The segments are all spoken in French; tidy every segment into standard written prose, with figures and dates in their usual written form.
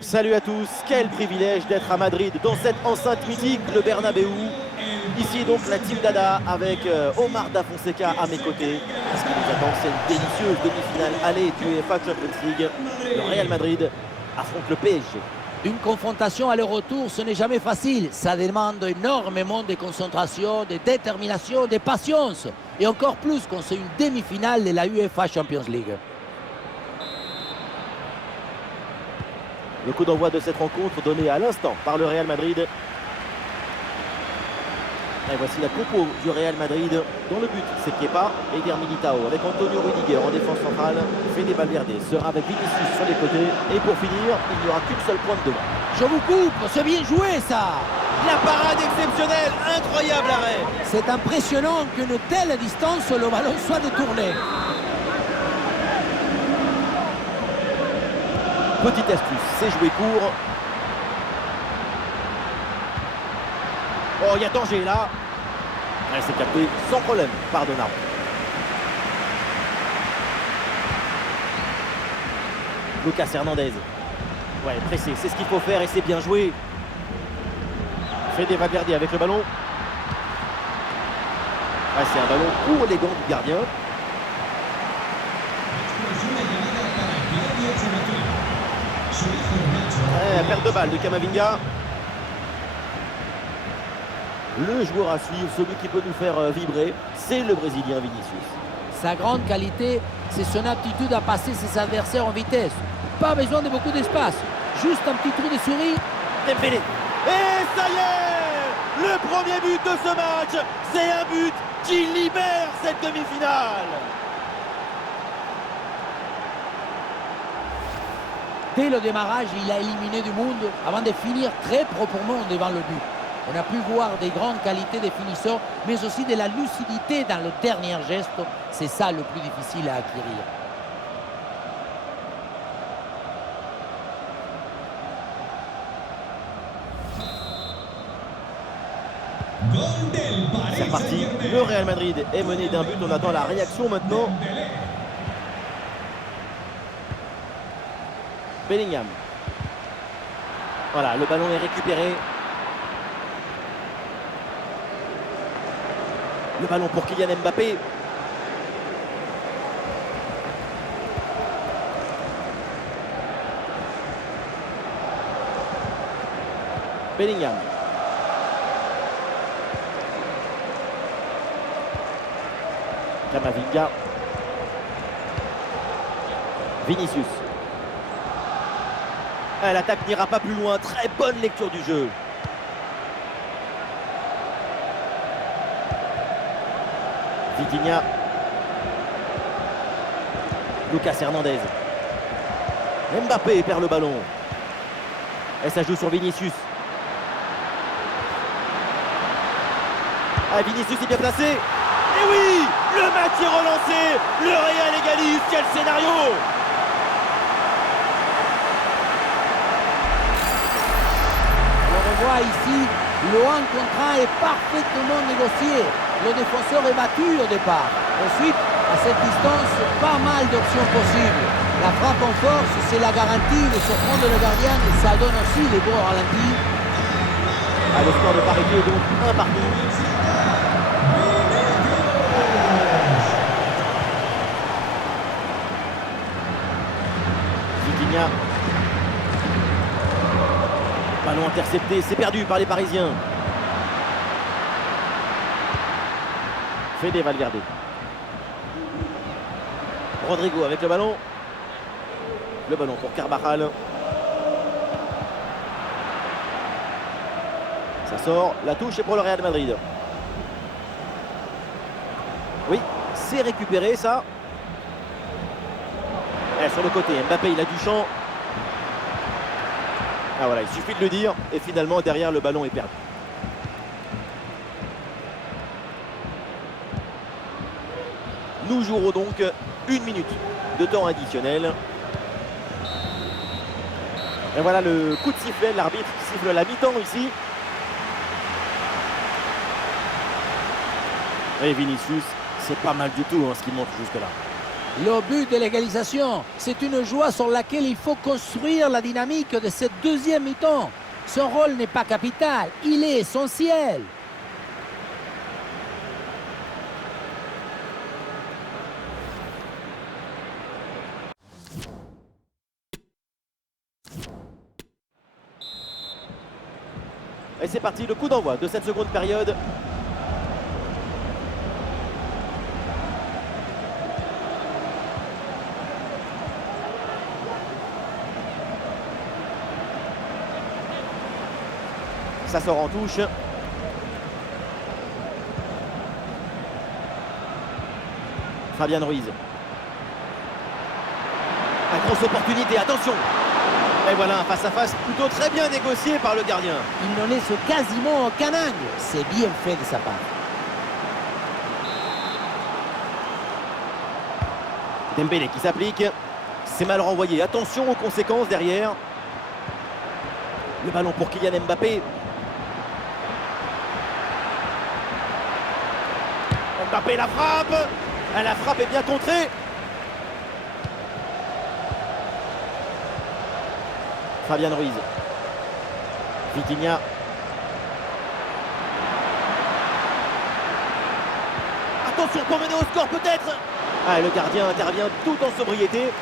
Salut à tous, quel privilège d'être à Madrid dans cette enceinte mythique, le Bernabéu. Ici donc la Team Dada avec Omar Da Fonseca à mes côtés. Ce qui nous attend, c'est une délicieuse demi-finale aller du UEFA Champions League. Le Real Madrid affronte le PSG. Une confrontation à leur retour, ce n'est jamais facile. Ça demande énormément de concentration, de détermination, de patience. Et encore plus quand c'est une demi-finale de la UEFA Champions League. Le coup d'envoi de cette rencontre donné à l'instant par le Real Madrid. Et voici la compo du Real Madrid. Dans le but, c'est Kepa et Eder Militao avec Antonio Rudiger en défense centrale. Fede Valverde sera avec Vinicius sur les côtés. Et pour finir, il n'y aura qu'une seule pointe devant. Je vous coupe, c'est bien joué ça. La parade exceptionnelle, incroyable arrêt. C'est impressionnant qu'une telle distance, le ballon soit détourné. Petite astuce, c'est jouer court. Oh, il y a danger là. Elle s'est captée sans problème par Donnarumma. Lucas Hernandez. Ouais, pressé, c'est ce qu'il faut faire et c'est bien joué. Fede Valverde avec le ballon. Ouais, c'est un ballon pour les gants du gardien. Ouais, perte de balle de Camavinga. Le joueur à suivre, celui qui peut nous faire vibrer, c'est le Brésilien Vinicius. Sa grande qualité, c'est son aptitude à passer ses adversaires en vitesse. Pas besoin de beaucoup d'espace, juste un petit trou de souris. Dembélé. Et ça y est, le premier but de ce match, c'est un but qui libère cette demi-finale. Dès le démarrage, il a éliminé du monde avant de finir très proprement devant le but. On a pu voir des grandes qualités des finisseurs, mais aussi de la lucidité dans le dernier geste. C'est ça le plus difficile à acquérir. C'est reparti, le Real Madrid est mené d'un but, on attend la réaction maintenant. Bellingham. Voilà, le ballon est récupéré. Le ballon pour Kylian Mbappé. Bellingham. Camavinga. Vinicius. L'attaque n'ira pas plus loin. Très bonne lecture du jeu. Vitinha. Lucas Hernandez. Mbappé perd le ballon. Et ça joue sur Vinicius. Vinicius est bien placé. Et oui, le match est relancé. Le Real égalise. Quel scénario! On voit ici, le 1 contre 1 est parfaitement négocié. Le défenseur est battu au départ. Ensuite, à cette distance, pas mal d'options possibles. La frappe en force, c'est la garantie de surprendre le gardien et ça donne aussi les bons ralentis. Le score de parité est donc 1 partout. Vitinha. Ballon intercepté, c'est perdu par les Parisiens. Fede Valverde. Rodrigo avec le ballon. Le ballon pour Carvajal. Ça sort, la touche est pour le Real Madrid. Oui, c'est récupéré ça. Et sur le côté, Mbappé il a du champ. Ah voilà, il suffit de le dire. Et finalement derrière le ballon est perdu. Nous jouerons donc 1 minute de temps additionnel. Et voilà le coup de sifflet, l'arbitre siffle la mi-temps ici. Et Vinicius, c'est pas mal du tout ce qu'il montre jusque là. Le but de l'égalisation, c'est une joie sur laquelle il faut construire la dynamique de cette deuxième mi-temps. Son rôle n'est pas capital, il est essentiel. Et c'est parti, le coup d'envoi de cette seconde période. Ça sort en touche. Fabian Ruiz. Une grosse opportunité, attention. Et voilà un face-à-face plutôt très bien négocié par le gardien. Il n'en laisse quasiment aucun angle. C'est bien fait de sa part. Dembélé qui s'applique. C'est mal renvoyé. Attention aux conséquences derrière. Le ballon pour Kylian Mbappé. Mbappé la frappe. La frappe est bien contrée. Fabian Ruiz. Vitinha. Attention pour mener au score peut-être. Ah, le gardien intervient tout en sobriété.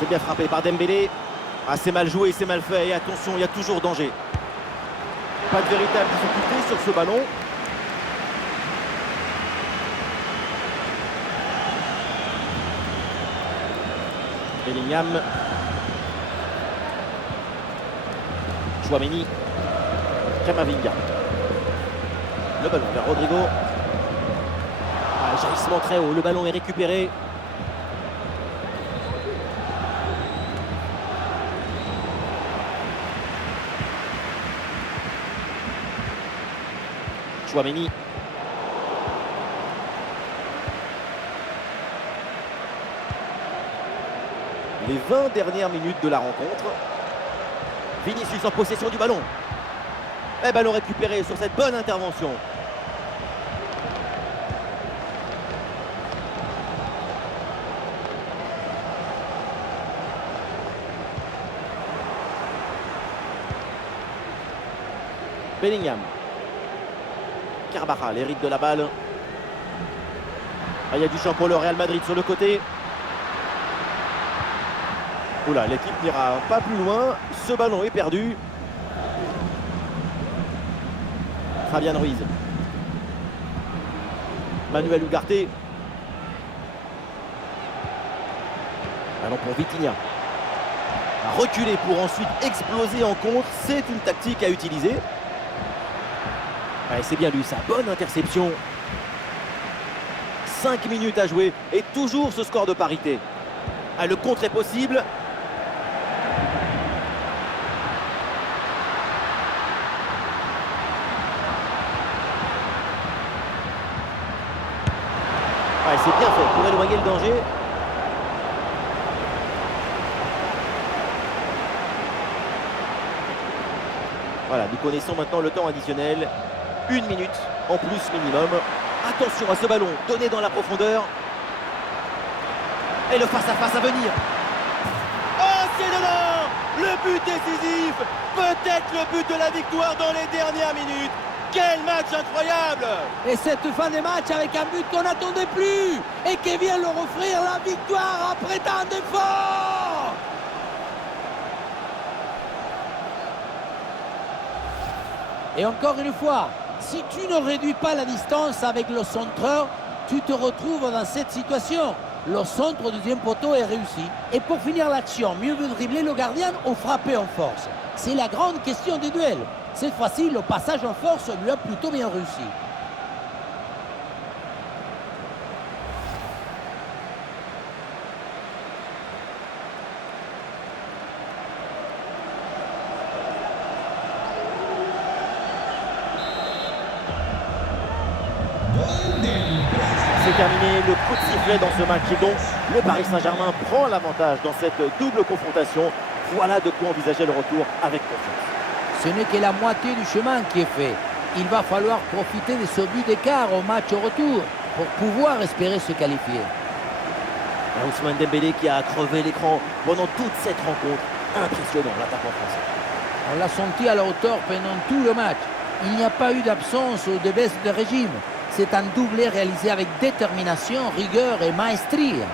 C'est bien frappé par Dembélé. Ah, c'est mal joué, c'est mal fait. Et attention, il y a toujours danger. Pas de véritable difficulté sur ce ballon. Bellingham. Chouameni. Camavinga. Le ballon vers Rodrigo. Jaillissement très haut, le ballon est récupéré. Chouameni. Les 20 dernières minutes de la rencontre. Vinicius en possession du ballon. Et ballon récupéré sur cette bonne intervention. Bellingham. Carvajal hérite de la balle. Ah, il y a du champ pour le Real Madrid sur le côté. Oula, l'équipe n'ira pas plus loin. Ce ballon est perdu. Fabian Ruiz. Manuel Ugarte. Ballon pour Vitinha. À reculer pour ensuite exploser en contre. C'est une tactique à utiliser. C'est bien lui, sa bonne interception. 5 minutes à jouer et toujours ce score de parité. Le contre est possible. C'est bien fait pour éloigner le danger. Voilà, nous connaissons maintenant le temps additionnel. 1 minute en plus minimum. Attention à ce ballon donné dans la profondeur. Et le face-à-face à venir. Oh, c'est dedans! Le but décisif. Peut-être le but de la victoire dans les dernières minutes. Quel match incroyable! Et cette fin de match avec un but qu'on n'attendait plus et qui vient leur offrir la victoire après tant d'efforts. Et encore une fois, si tu ne réduis pas la distance avec le centreur, tu te retrouves dans cette situation. Le centre du deuxième poteau est réussi. Et pour finir l'action, mieux vaut dribbler le gardien ou frapper en force. C'est la grande question des duels. Cette fois-ci, le passage en force lui a plutôt bien réussi. C'est terminé, le coup de sifflet dans ce match et donc le Paris Saint-Germain prend l'avantage dans cette double confrontation. Voilà de quoi envisager le retour avec confiance. Ce n'est que la moitié du chemin qui est fait. il va falloir profiter de ce but d'écart au match au retour pour pouvoir espérer se qualifier. Ousmane Dembélé qui a crevé l'écran pendant toute cette rencontre. Impressionnant l'attaquant français. On l'a senti à la hauteur pendant tout le match. Il n'y a pas eu d'absence ou de baisse de régime. C'est un doublé réalisé avec détermination, rigueur et maestria.